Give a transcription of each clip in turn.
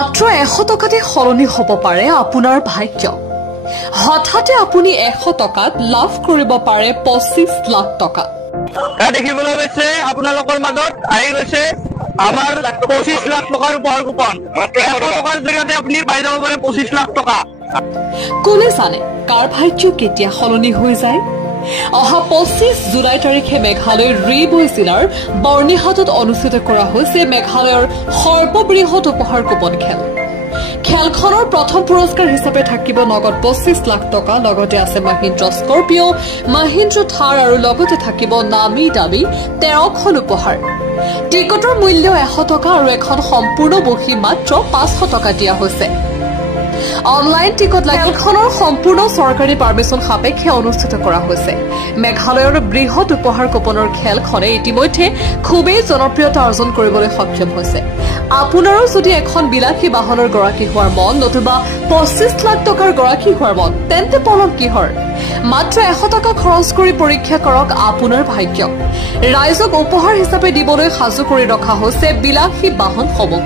মাত্ৰ 100 টকাতে সলনি হ'ব পাৰে আপোনাৰ ভাগ্য। হঠাতে আপুনি 100 টকাত লাভ কৰিব পাৰে 25 লাখ টকা। দেখিবলৈ পাইছে আপোনালোকৰ মাজত আহি গৈছে আমাৰ 25 লাখ টকাৰ উপহাৰ কুপন। 100 টকাৰ জৰিয়তে আপুনি পাই যাব পাৰে 25 লাখ টকা। কোনে জানে কাৰ ভাগ্য কেতিয়া সলনি হৈ যায়। অহা 25 জুলাই তাৰিখে মেঘালয়ৰ ৰিবৈ জিলাৰ বৰ্ণিহাটত অনুষ্ঠিত কৰা হৈছে মেঘালয়ৰ সৰ্ববৃহৎ উপহাৰ কুপন খেল। খেলখনৰ প্ৰথম পুৰস্কাৰ হিচাপে থাকিব নগদ 25 লাখ টকা, লগতে আছে মহিন্দ্ৰা স্কৰপিঅ', মহিন্দ্ৰা থাৰ আৰু লগতে থাকিব নামি দামী 13খন উপহাৰ। টিকটৰ মূল্য 100 টকা আৰু এখন সম্পূৰ্ণ বহী মাত্ৰ 500 টকা দিয়া হৈছে। অনলাইন টিকট খেলখনৰ সম্পূৰ্ণ চৰকাৰী পাৰ্মিশ্যন সাপেক্ষে অনুষ্ঠিত কৰা হৈছে। মেঘালয়ৰ বৃহৎ উপহাৰ কুপনৰ খেলখনে ইতিমধ্যে খুবেই জনপ্ৰিয়তা অৰ্জন কৰিবলৈ সক্ষম হৈছে। আপোনাৰো যদি এখন বিলাসী বাহনৰ গৰাকী হোৱাৰ মন, নতুবা 25 লাখ টকাৰ গৰাকী হোৱাৰ মন, তেন্তে পলম কিহৰ? মাত্ৰ 100 টকা খৰচ কৰি পৰীক্ষা কৰক আপোনাৰ ভাগ্য। ৰাইজক উপহাৰ হিচাপে দিবলৈ সাজু কৰি ৰখা হৈছে বিলাসী বাহনসমূহ।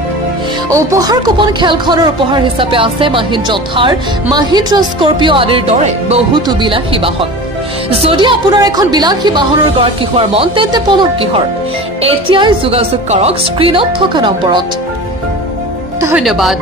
উপহাৰ কুপন খেলখনৰ উপহাৰ হিচাপে আছে মহিন্দ্ৰা থাৰ, মহিন্দ্ৰা স্কৰপিঅ' আদিৰ দৰে বহুতো বিলাসী বাহন। যদি আপোনাৰ এখন বিলাসী বাহনৰ গৰাকী হোৱাৰ মন, তেন্তে পলম কিহৰ? এতিয়াই যোগাযোগ কৰক স্ক্ৰীণত থকা নম্বৰত। ধন্যবাদ।